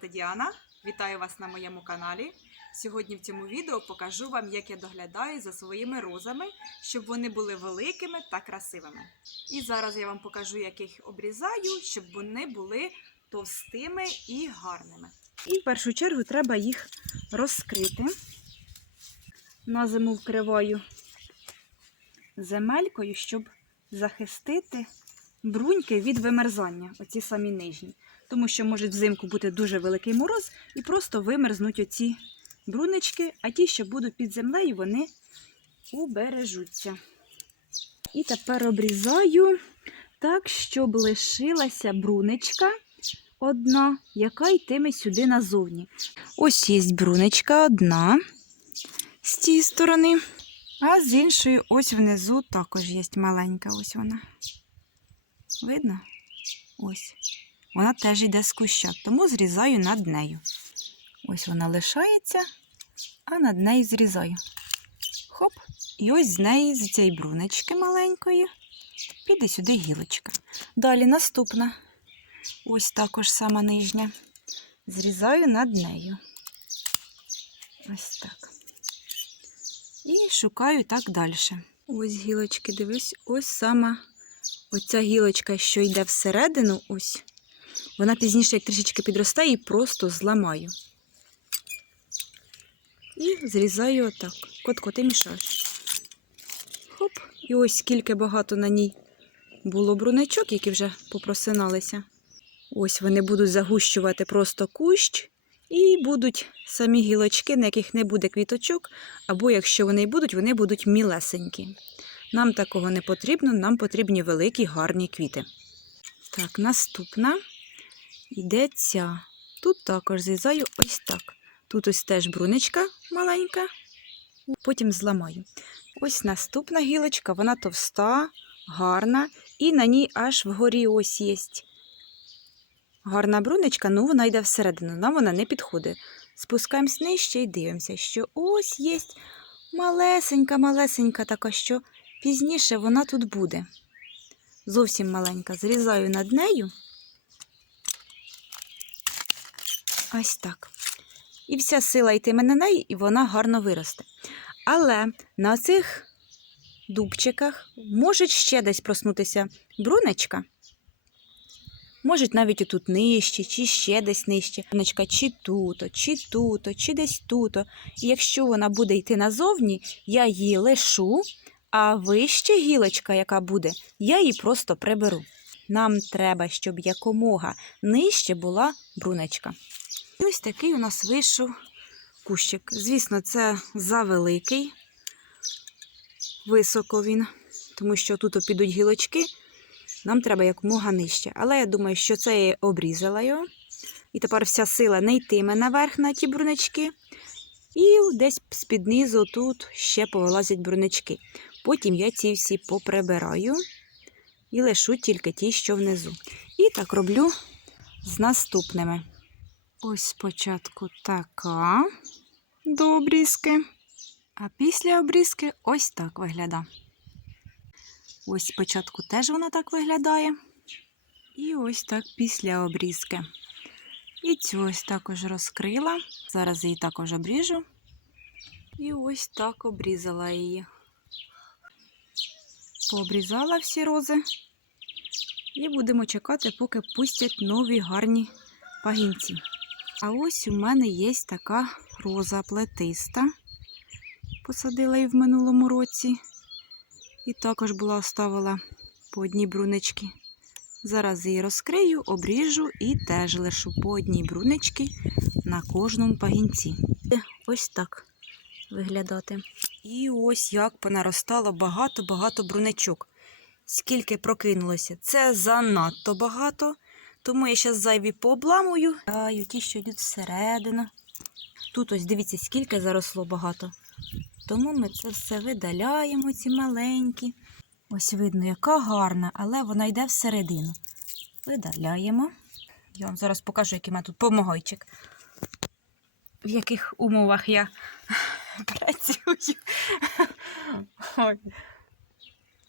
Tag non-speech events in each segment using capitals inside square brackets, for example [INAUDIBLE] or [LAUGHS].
звати Діана. Вітаю вас на моєму каналі. Сьогодні в цьому відео покажу вам, як я доглядаю за своїми розами, щоб вони були великими та красивими. І зараз я вам покажу, як їх обрізаю, щоб вони були товстими і гарними. І в першу чергу треба їх розкрити. На зиму вкриваю земелькою, щоб захистити бруньки від вимерзання, оці самі нижні. Тому що може взимку бути дуже великий мороз і просто вимерзнуть оці брунички, а ті, що будуть під землею, вони убережуться. І тепер обрізаю так, щоб лишилася бруничка одна, яка йтиме сюди назовні. Ось є бруничка одна з цієї сторони, а з іншої ось внизу також є маленька. Ось вона. Видно? Ось. Вона теж йде з куща, тому зрізаю над нею. Ось вона лишається, а над нею зрізаю. Хоп, і ось з неї, з цієї брунечки маленької, піде сюди гілочка. Далі наступна. Ось також сама нижня. Зрізаю над нею. Ось так. І шукаю так далі. Ось гілочки, дивись, ось сама оця гілочка, що йде всередину, ось. Вона пізніше, як трішечки підростає, і просто зламаю. І зрізаю отак. Котко, ти мішаєш. Хоп. І ось скільки багато на ній було бруничок, які вже попросиналися. Ось вони будуть загущувати просто кущ, і будуть самі гілочки, на яких не буде квіточок, або якщо вони й будуть, вони будуть мілесенькі. Нам такого не потрібно, нам потрібні великі гарні квіти. Так, наступна йде ця. Тут також зрізаю ось так. Тут ось теж бруничка маленька, потім зламаю. Ось наступна гілочка, вона товста, гарна, і на ній аж вгорі ось є. Гарна бруничка, ну вона йде всередину, нам вона не підходить. Спускаємось нижче і дивимося, що ось є малесенька-малесенька така, що пізніше вона тут буде. Зовсім маленька. Зрізаю над нею. Ось так. І вся сила йтиме на неї, і вона гарно виросте. Але на цих дубчиках може ще десь проснутися брунечка. Можуть навіть отут нижче, чи ще десь нижче. Брунечка чи туто, чи туто, чи десь туто. І якщо вона буде йти назовні, я її лишу, а вище гілочка, яка буде, я її просто приберу. Нам треба, щоб якомога нижче була брунечка. І ось такий у нас вийшов кущик. Звісно, це завеликий, високо він, тому що тут підуть гілочки, нам треба якомога нижче. Але я думаю, що це я обрізала його. І тепер вся сила не йтиме наверх на ті брунички. І десь з-під низу тут ще повилазять брунички. Потім я ці всі поприбираю і лишу тільки ті, що внизу. І так роблю з наступними. Ось спочатку така до обрізки, а після обрізки ось так виглядає. Ось спочатку теж вона так виглядає. І ось так після обрізки. І цю ось також розкрила. Зараз її також обріжу. І ось так обрізала її. Пообрізала всі рози. І будемо чекати, поки пустять нові гарні пагінці. А ось у мене є така роза плетиста. Посадила її в минулому році. І також була оставила по одній брунички. Зараз її розкрию, обріжу і теж лишу по одній брунички на кожному пагінці. Ось так виглядати. І ось як понаростало багато-багато бруничок. Скільки прокинулося, це занадто багато. Тому я зараз зайві пообламую. Даю ті, що йдуть всередину. Тут ось дивіться, скільки заросло багато. Тому ми це все видаляємо, ці маленькі. Ось видно, яка гарна, але вона йде всередину. Видаляємо. Я вам зараз покажу, який мене тут помогойчик. В яких умовах я [LAUGHS] працюю.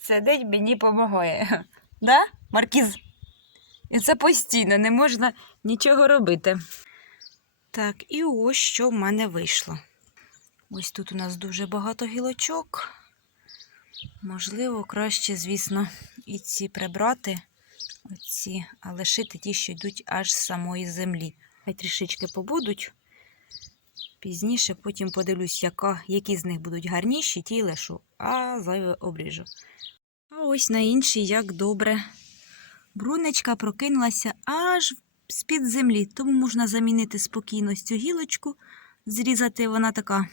Сидить мені допомагає. [LAUGHS] Да, Маркіз? І це постійно, не можна нічого робити. Так, і ось що в мене вийшло. Ось тут у нас дуже багато гілочок. Можливо, краще, звісно, і ці прибрати, оці, а лишити ті, що йдуть аж з самої землі. Хай трішечки побудуть. Пізніше потім подивлюсь, яка, які з них будуть гарніші, ті лишу, а зайве обріжу. А ось на іншій, як добре. Брунечка прокинулася аж з-під землі, тому можна замінити спокійно цю гілочку, зрізати вона така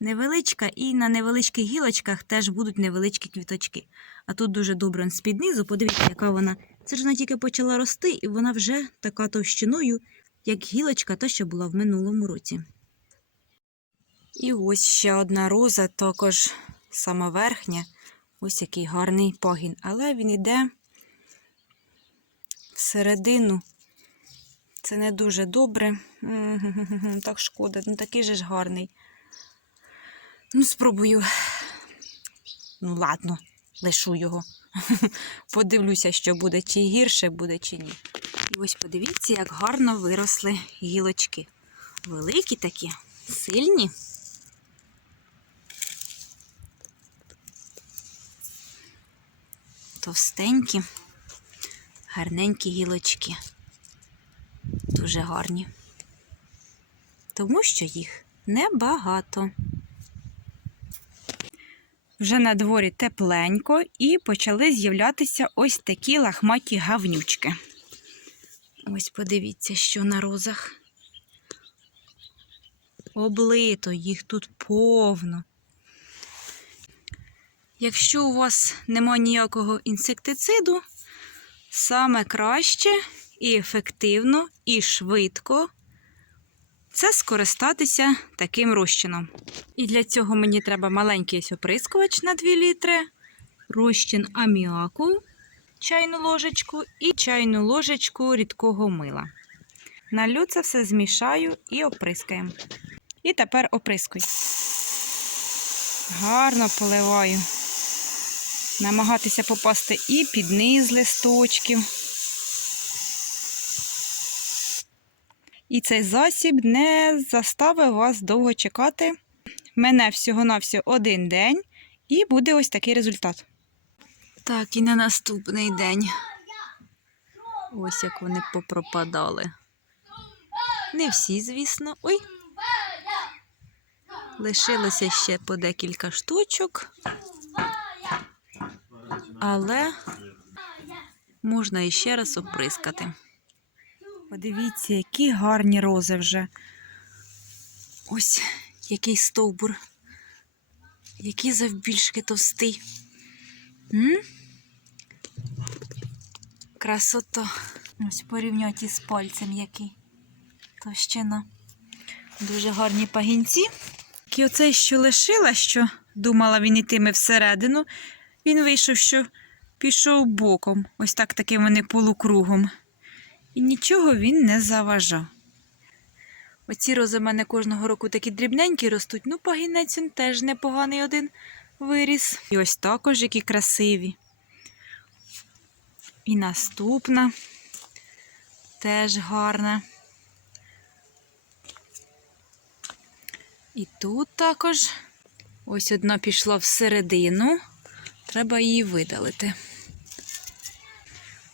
невеличка, і на невеличких гілочках теж будуть невеличкі квіточки. А тут дуже добре з-під низу, подивіться, яка вона. Це ж вона тільки почала рости, і вона вже така товщиною, як гілочка, та що була в минулому році. І ось ще одна роза, також сама верхня. Ось який гарний пагін. Але він іде всередину. Це не дуже добре. Так шкода, ну такий же ж гарний. Ну, спробую. Ну, ладно, лишу його. Подивлюся, що буде, чи гірше буде, чи ні. І ось подивіться, як гарно виросли гілочки. Великі такі, сильні. Товстенькі, гарненькі гілочки. Дуже гарні. Тому що їх небагато. Вже на дворі тепленько і почали з'являтися ось такі лахматі гавнючки. Ось подивіться, що на розах. Облито, їх тут повно. Якщо у вас нема ніякого інсектициду, саме краще і ефективно, і швидко це скористатися таким розчином. І для цього мені треба маленький оприскувач на 2 літри, розчин аміаку, чайну ложечку і чайну ложечку рідкого мила. Налю це все змішаю і оприскаємо. І тепер оприскуй. Гарно поливаю. Намагатися попасти і під низ листочків. І цей засіб не заставив вас довго чекати. Мене всього-навсього один день, і буде ось такий результат. Так, і на наступний день. Ось як вони попропадали. Не всі, звісно. Ой. Лишилося ще по декілька штучок. Але можна іще раз оприскати. Подивіться, які гарні рози вже. Ось який стовбур. Який завбільшки товстий. М? Красота. Ось порівняти з пальцем який. Товщина. Дуже гарні пагінці. І оцей, що лишила, що думала, він ітиме всередину, він вийшов, що пішов боком. Ось так таким вони полукругом. І нічого він не заважав. Оці рози в мене кожного року такі дрібненькі ростуть, ну пагінець він теж непоганий один виріс. І ось також які красиві. І наступна теж гарна. І тут також ось одна пішла всередину. Треба її видалити.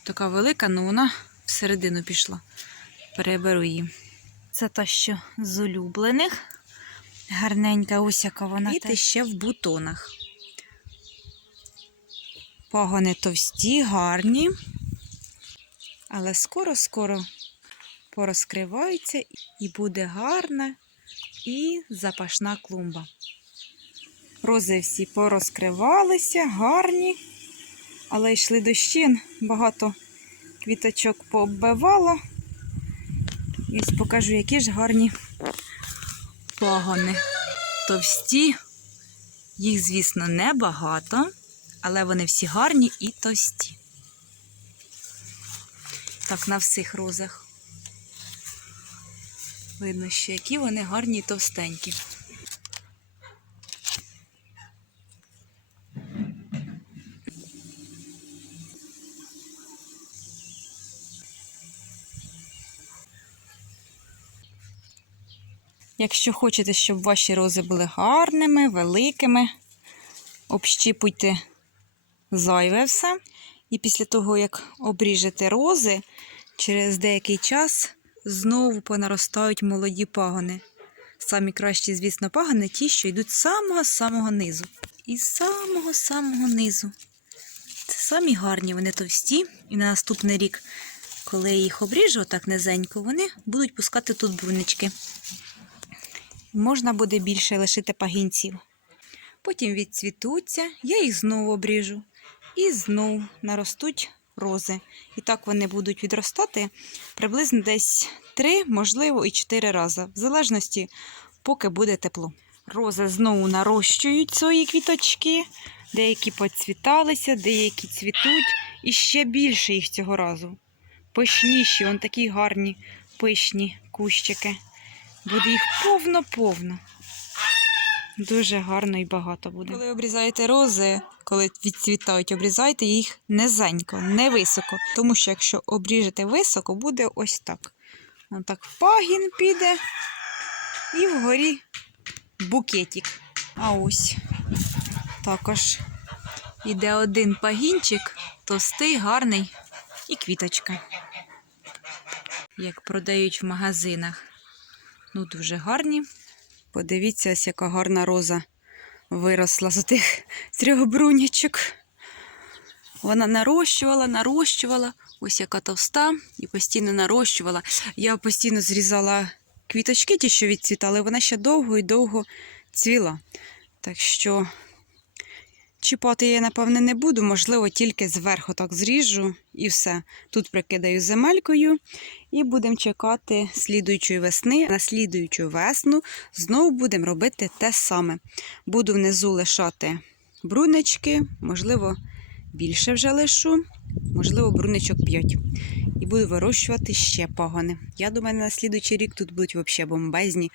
Така велика, ну вона всередину пішла. Переберу її. Це та, що з улюблених. Гарненька, ось яка вона. І ще в бутонах. Пагони товсті, гарні. Але скоро-скоро порозкриваються і буде гарна і запашна клумба. Рози всі порозкривалися, гарні, але йшли дощі, багато квіточок пооббивало. І ось покажу, які ж гарні пагони. Товсті, їх, звісно, небагато, але вони всі гарні і товсті. Так, на всіх розах. Видно, що які вони гарні і товстенькі. Якщо хочете, щоб ваші рози були гарними, великими, общіпуйте зайве все. І після того, як обріжете рози, через деякий час знову понаростають молоді пагони. Самі кращі, звісно, пагони ті, що йдуть з самого-самого низу. Із самого-самого низу. Це самі гарні, вони товсті. І на наступний рік, коли я їх обріжу так низенько, вони будуть пускати тут брунички. Можна буде більше лишити пагінців. Потім відцвітуться, я їх знову обріжу. І знову наростуть рози. І так вони будуть відростати приблизно десь 3, можливо, і 4 рази, в залежності, поки буде тепло. Рози знову нарощують свої квіточки, деякі поцвіталися, деякі цвітуть, і ще більше їх цього разу. Пишніші, он такі гарні пишні кущики. Буде їх повно-повно. Дуже гарно і багато буде. Коли обрізаєте рози, коли відцвітають, обрізайте їх низенько, не високо. Тому що якщо обріжете високо, буде ось так. Ось так пагін піде і вгорі букетик. А ось також іде один пагінчик, товстий, гарний і квіточка. Як продають в магазинах. Ну, дуже гарні. Подивіться, ось яка гарна роза виросла з тих [LAUGHS] трьох брунячок. Вона нарощувала, нарощувала, ось яка товста, і постійно нарощувала. Я постійно зрізала квіточки, ті, що відцвітали, вона ще довго і довго цвіла. Так що чіпати я, напевне, не буду, можливо, тільки зверху так зріжу і все. Тут прикидаю земелькою і будемо чекати слідуючої весни. На слідуючу весну знову будемо робити те саме. Буду внизу лишати брунечки, можливо, більше вже лишу, можливо, брунечок 5. І буду вирощувати ще пагони. Я думаю, на слідуючий рік тут будуть взагалі бомбезні,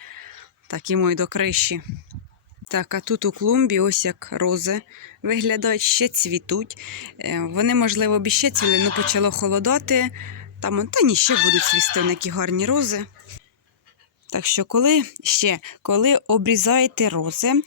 так і мої до криші. Так, а тут у клумбі, ось як рози виглядають, ще цвітуть. Е, Вони, можливо, б іще цвіли, але почало холодати. Там, та ні, ще будуть цвісти які гарні рози. Так що, коли ще коли обрізаєте рози, е,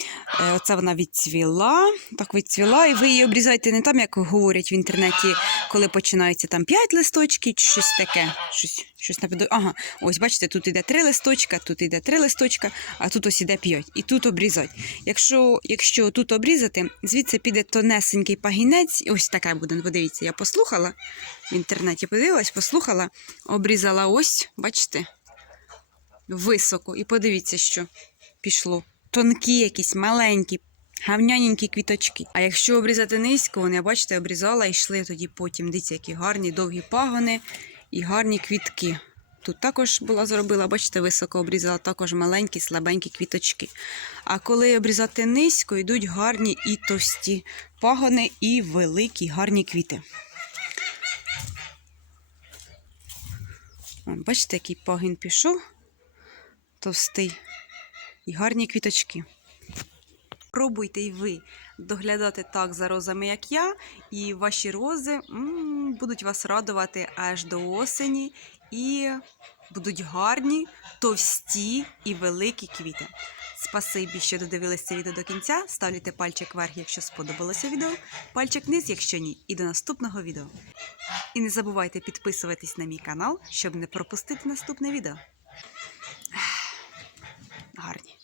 оце вона відцвіла, так відцвіла, і ви її обрізаєте не там, як говорять в інтернеті, коли починаються там 5 листочків чи щось таке. Щось, щось наподобі. Ага, ось бачите, тут іде 3 листочка, тут іде 3 листочка, а тут ось іде 5. І тут обрізати. Якщо, якщо тут обрізати, звідси піде тонесенький пагінець, ось таке буде. Подивіться, я послухала в інтернеті, подивилась, послухала, обрізала ось, бачите високо. І подивіться, що пішло. Тонкі якісь, маленькі, гавняненькі квіточки. А якщо обрізати низько, вони, бачите, обрізала і йшли тоді потім. Дивіться, які гарні довгі пагони і гарні квітки. Тут також була зробила, бачите, високо обрізала також маленькі, слабенькі квіточки. А коли обрізати низько, йдуть гарні і товсті пагони, і великі гарні квіти. Бачите, який пагін пішов товстий і гарні квіточки. Пробуйте і ви доглядати так за розами, як я, і ваші рози будуть вас радувати аж до осені, і будуть гарні, товсті і великі квіти. Спасибі, що додивилися це відео до кінця. Ставляйте пальчик вверх, якщо сподобалося відео, пальчик вниз, якщо ні. І до наступного відео. І не забувайте підписуватись на мій канал, щоб не пропустити наступне відео. Гарні.